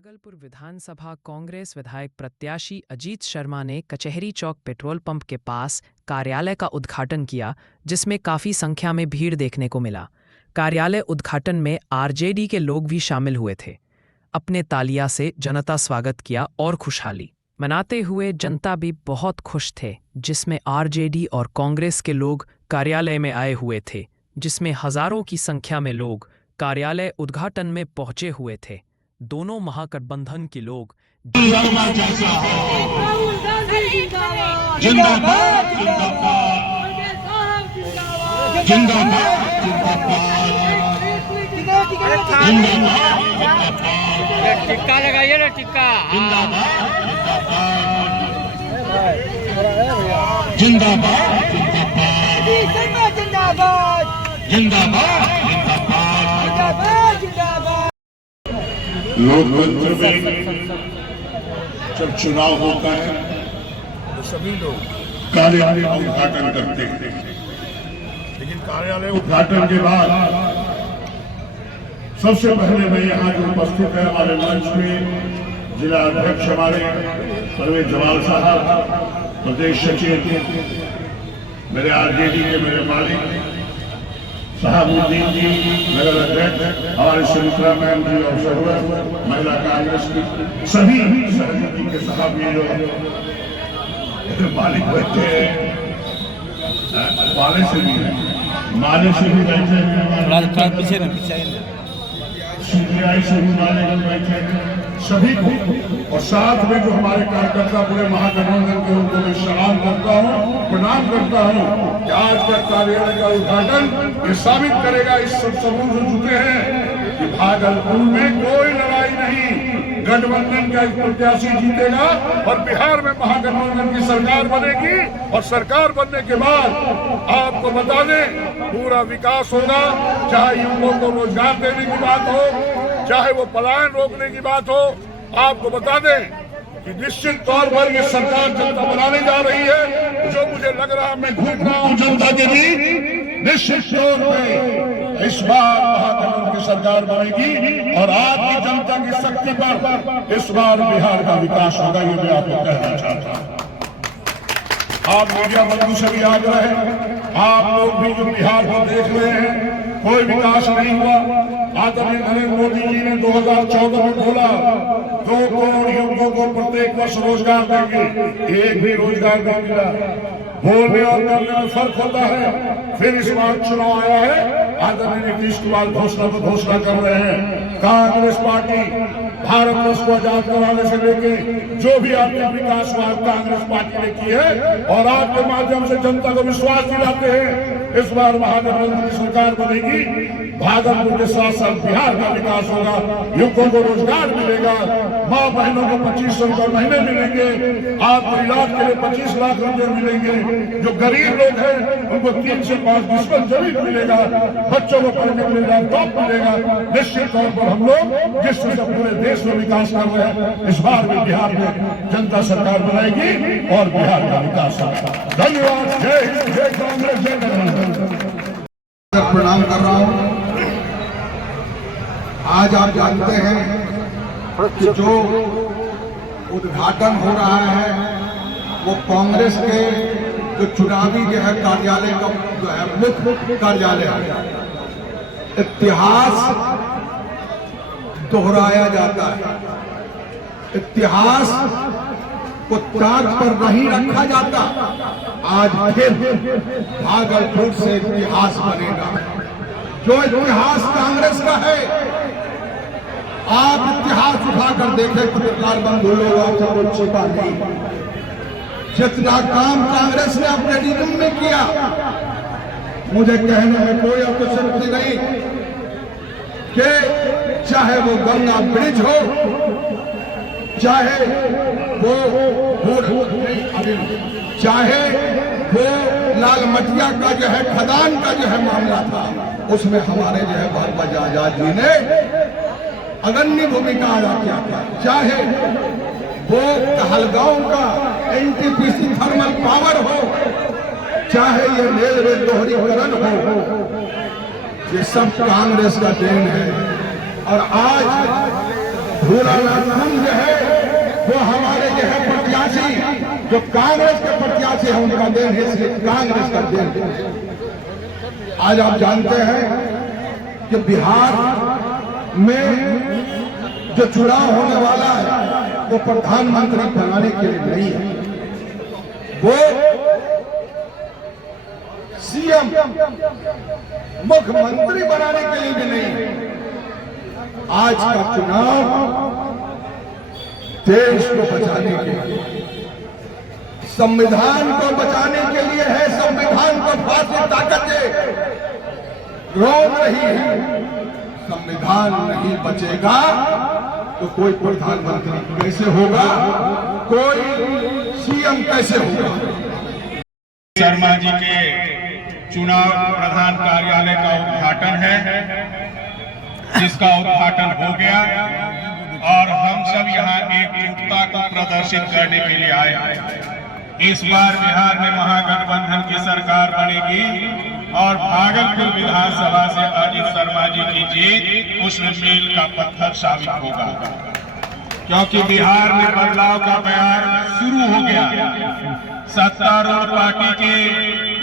भागलपुर विधानसभा कांग्रेस विधायक प्रत्याशी अजीत शर्मा ने कचहरी चौक पेट्रोल पंप के पास कार्यालय का उद्घाटन किया, जिसमें काफी संख्या में भीड़ देखने को मिला। कार्यालय उद्घाटन में आरजेडी के लोग भी शामिल हुए थे। अपने तालियां से जनता स्वागत किया और खुशहाली मनाते हुए जनता भी बहुत खुश थे, जिसमें आरजेडी और कांग्रेस के लोग कार्यालय में आए हुए थे, जिसमें हजारों की संख्या में लोग कार्यालय उद्घाटन में पहुंचे हुए थे। दोनों महागठबंधन के लोग जिंदाबाद जिंदाबाद टिक्का लगाइए ना, टिक्का। जिंदाबाद लोकतंत्र में जब चुनाव होता है तो सभी लोग कार्यालय का उद्घाटन करते हैं, लेकिन कार्यालय उद्घाटन के बाद सबसे पहले मैं यहाँ जो उपस्थित है हमारे मंच में जिला अध्यक्ष हमारे परवेज जवाल साहब, प्रदेश सचिव मेरे आरजेडी के मेरे मालिक साहबुद्दीन जी, नगर अध्यक्ष हमारे सुमित्रा मैम जी और सर्वर महिला कांग्रेस की सभी सहयोगी के साहब ये जो मालिक बैठे हैं, माले से भी बैठे हैं, सीबीआई से भी माले बैठे हैं, सभी को, और साथ में जो हमारे कार्यकर्ता पूरे महागठबंधन के उनको मैं सलाम करता हूँ, प्रणाम करता हूँ कि आज का कार्यालय का उद्घाटन ये साबित करेगा इस सब समूह जो जुटे हैं कि भागलपुर में कोई लड़ाई नहीं, गठबंधन का एक प्रत्याशी जीतेगा और बिहार में महागठबंधन की सरकार बनेगी, और सरकार बनने के बाद आपको बता दें पूरा विकास होगा। चाहे युवकों को रोजगार देने की बात हो, चाहे वो पलायन रोकने की बात हो, आपको बता दें कि निश्चित तौर पर ये सरकार जनता बनाने जा रही है। जो मुझे लग रहा मैं घूम रहा हूँ जनता के बीच, निश्चित तौर पर इस बार महागठबंधन की सरकार बनेगी और आपकी जनता की शक्ति पर इस बार बिहार का विकास होगा, ये मैं आपको कहना चाहता हूँ। आप मीडिया बंधु से भी आग्रह है, आप लोग भी जो बिहार को देख रहे हैं कोई विकास नहीं हुआ। आदरणीय नरेंद्र मोदी जी ने 2014 में बोला 2 करोड़ युवकों को प्रत्येक वर्ष रोजगार देंगे, एक भी रोजगार नहीं मिला। बोलने और करने में फर्क होता है। फिर इस बार चुनाव आया है, आदरणीय नीतीश कुमार घोषणा कर रहे हैं। कांग्रेस पार्टी भारत देश को आजाद कराने से लेके जो भी आर्थिक विकास कांग्रेस पार्टी ने की है, और आपके माध्यम से जनता को विश्वास दिलाते हैं इस बार महागठबंधन की सरकार बनेगी, भागलपुर के साथ साथ बिहार का विकास होगा, युवकों को रोजगार मिलेगा, माँ बहनों को 2500 रुपये महीने मिलेंगे, आपको इलाज के लिए 25 लाख रुपए मिलेंगे, जो गरीब लोग हैं उनको 3 से 5 डिस्कल जमीन मिलेगा, बच्चों को पढ़ने के लिए लैपटॉप मिलेगा। निश्चित तौर पर हम लोग जिस तरह से पूरे देश में विकास कर रहे हैं, इस बार भी बिहार में जनता सरकार बनाएगी और बिहार का विकास होगा। धन्यवाद। जय हिंद, जय कांग्रेस, जय गठबंधन। प्रणाम कर रहा हूँ। आज आप जानते हैं कि जो उद्घाटन हो रहा है वो कांग्रेस के जो चुनावी जो है कार्यालय का जो है मुख्य कार्यालय है। इतिहास दोहराया जाता है, इतिहास को ताक पर नहीं रखा जाता। आज फिर भागलपुर से इतिहास बनेगा। जो इतिहास कांग्रेस का है, आप इतिहास उठाकर देखें कि सरकार बंधु लोग आपसे कुछ छिपा नहीं। जितना काम कांग्रेस ने अपने निगम में किया, मुझे कहने में कोई अतिशयोक्ति नहीं कि चाहे वो गंगा ब्रिज हो, चाहे वो चाहे वो लाल मटिया का जो है खदान का जो है मामला था, उसमें हमारे जो है बाबा आजाद जी ने अगण्य भूमिका अदा किया था। चाहे वो कहलगांव का एनटीपीसी थर्मल पावर हो, चाहे ये रेलवे दोहरीकरण हो, ये सब कांग्रेस का देन है। और आज भोलानाथ कुंज है वो हमारे जो है प्रत्याशी, जो कांग्रेस के प्रत्याशी है उनका देन है, इसलिए कांग्रेस का देन है। आज आप जानते हैं कि बिहार में जो चुनाव होने वाला है वो प्रधानमंत्री बनाने के लिए नहीं है, वो सीएम मुख्यमंत्री बनाने के लिए भी नहीं है। आज का चुनाव देश को बचाने के लिए, संविधान को बचाने के लिए है। संविधान को फांसी ताकतें रोक रही है। संविधान नहीं बचेगा तो कोई प्रधानमंत्री कैसे होगा, कोई सीएम कैसे होगा। शर्मा जी के चुनाव प्रधान कार्यालय का उद्घाटन है, जिसका उद्घाटन हो गया और हम सब यहाँ एकजुटता को प्रदर्शित करने के लिए आए हैं। इस बार बिहार में महागठबंधन की सरकार बनेगी और भागलपुर विधानसभा से अजीत शर्मा जी की जीत उसमें मील का पत्थर साबित होगा, क्योंकि बिहार में बदलाव का बयार शुरू हो गया। सत्तारूढ़ पार्टी के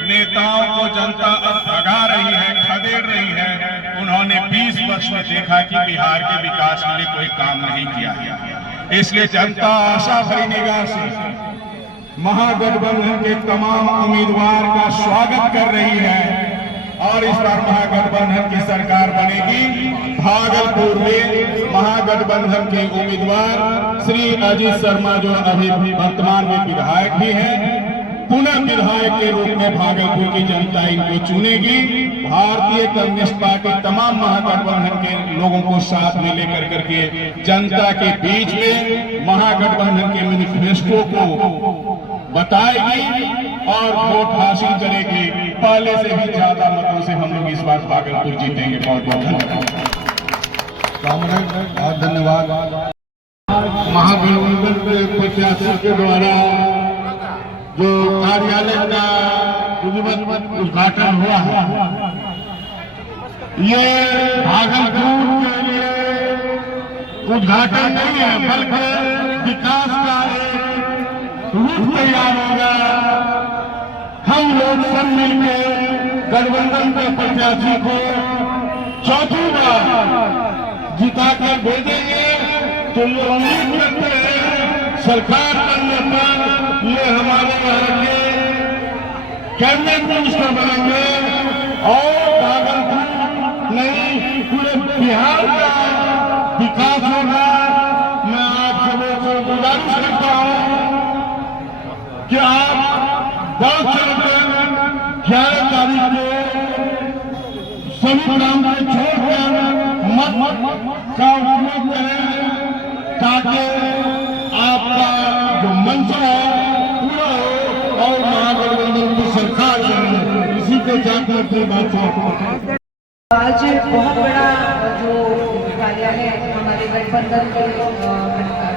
नेताओं को जनता अब भगा रही है, खदेड़ रही है। उन्होंने 20 वर्ष में देखा कि बिहार के विकास के लिए कोई काम नहीं किया, इसलिए जनता आशा भरी निगाह से महागठबंधन के तमाम उम्मीदवार का स्वागत कर रही है और इस बार महागठबंधन की सरकार बनेगी। भागलपुर में महागठबंधन के उम्मीदवार श्री अजीत शर्मा जो अभी वर्तमान में विधायक भी हैं, पुनः विधायक के रूप में भागलपुर की जनता इनको चुनेगी। भारतीय कम्युनिस्ट पार्टी तमाम महागठबंधन के लोगों को साथ में लेकर करके जनता के बीच में महागठबंधन के मैनिफेस्टो को बताएगी और वोट हासिल करेगी। पहले से भी ज्यादा मतों से हम लोग इस बार भागलपुर जीतेंगे। बहुत बहुत धन्यवाद। महागठबंधन के प्रत्याशी के द्वारा जो कार्यालय का उद्घाटन हुआ है, ये भागलपुर के लिए उद्घाटन नहीं है, बल्कि विकास का एक रूप तैयार होगा। हम लोग सब मिलकर गठबंधन के प्रत्याशी को चौथी बार जिता कर भेजेंगे, तो ये उम्मीद करते हैं सरकार बनने पर ये हमारे यहाँ के कैबिनेट मिनिस्टर बनेंगे और भागलपुर नहीं पूरे बिहार का विकास होगा। मैं आप सबों को गुजारिश करता हूँ कि आप बहुत चलकर 11 तारीख को सभी काम को छोड़कर मत का उपयोग करें, ताकि आपका जो मंशा है पूरा हो और महागठबंधन की सरकार बने। इसी के जाकर के बात आज बहुत बड़ा जो कार्यालय हमारे गठबंधन के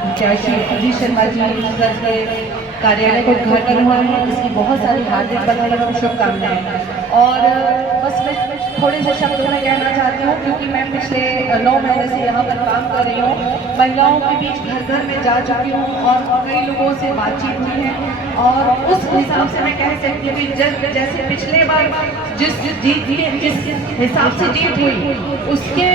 प्रत्याशी अजीत शर्मा जी सर के कार्यालय का उद्घाटन हुआ है, इसकी बहुत सारी हार्दिक बधाई और शुभकामनाएं। और बस मैं थोड़े से शब्दों में कहना चाहती हूँ, क्योंकि मैं पिछले 9 महीने से यहाँ पर काम कर रही हूँ, महिलाओं के बीच घर घर में जा चुकी हूँ और कई लोगों से बातचीत हुई है। और उस हिसाब से मैं कह सकती हूँ कि जैसे पिछले बार जिस हिसाब से जीत हुई, उससे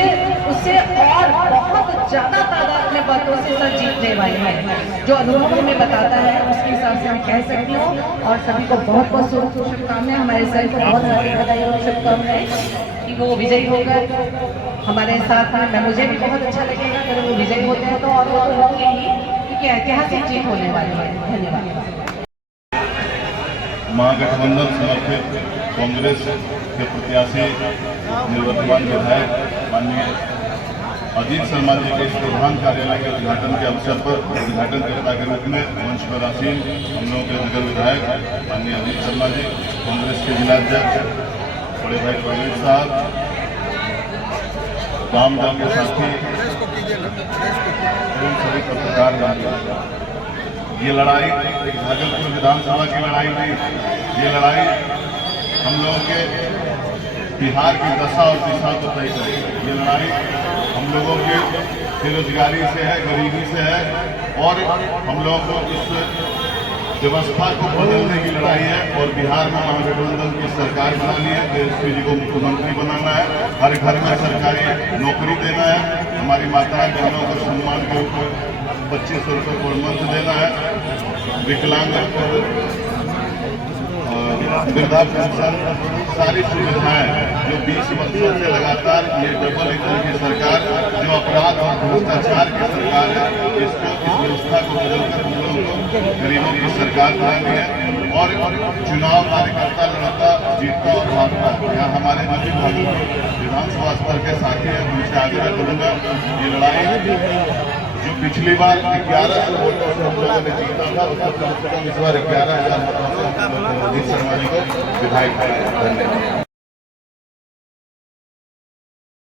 और बहुत ज्यादा तादाद में बातों से सर जीतने वाले हैं, जो अनुभव हमें बताता है। उसके हिसाब से मैं कह सकती हूँ और सभी को बहुत बहुत शुभकामनाएं। हमारे सर को बहुत हार्दिक बधाई और शुभकामनाएं कि वो विजयी होकर हमारे साथ में। मुझे भी बहुत अच्छा लगेगा अगर वो विजयी होते हैं तो, और वो तो होंगे ही, क्योंकि ऐतिहासिक जीत होने वाली है। धन्यवाद। महागठबंधन समर्थित कांग्रेस के प्रत्याशी निवर्तमान विधायक माननीय अजीत शर्मा जी के प्रधान कार्यालय के उद्घाटन के अवसर पर उद्घाटनकर्ता के रूप में मंच पर आसीन हम लोगों के नगर विधायक माननीय अजीत शर्मा जी, कांग्रेस के जिलाध्यक्ष बड़े भाई प्रवीण साहब, वाम दल के साथी, सभी पत्रकार, ये लड़ाई भागलपुर विधानसभा की लड़ाई नहीं, ये लड़ाई हम लोगों के बिहार की दशा और दिशा को तय करेगी। ये लड़ाई हम लोगों के बेरोजगारी से है, गरीबी से है, और हम लोगों को इस व्यवस्था को बदलने की लड़ाई है। और बिहार में महागठबंधन की सरकार बनानी है, तेजस्वी जी को मुख्यमंत्री बनाना है, हर घर में सरकारी नौकरी देना है, हमारी माताएं बहनों को सम्मान के ऊपर 2500 रुपये पर मंथ देना है, विकलांग वृद्धा पेंशन, सारी सुविधाएं जो 20 वर्षों से लगातार ये डबल इंजन की सरकार, जो अपराध और भ्रष्टाचार की सरकार है, इस व्यवस्था को बदलकर हम लोगों को गरीबों की सरकार बनानी है। और चुनाव कार्यकर्ता लड़ता, जीतता और हारता, यहाँ हमारे जो भी भागलपुर विधानसभा स्तर के साथी हैं उनसे आग्रह करूंगा, ये लड़ाई जो पिछली बार 1100 वोटों से हम लोगों ने जीता था, उसको कम से कम इस बार 11,000 वोटों से अजीत शर्मा जी को विधायक बनाया। धन्यवाद।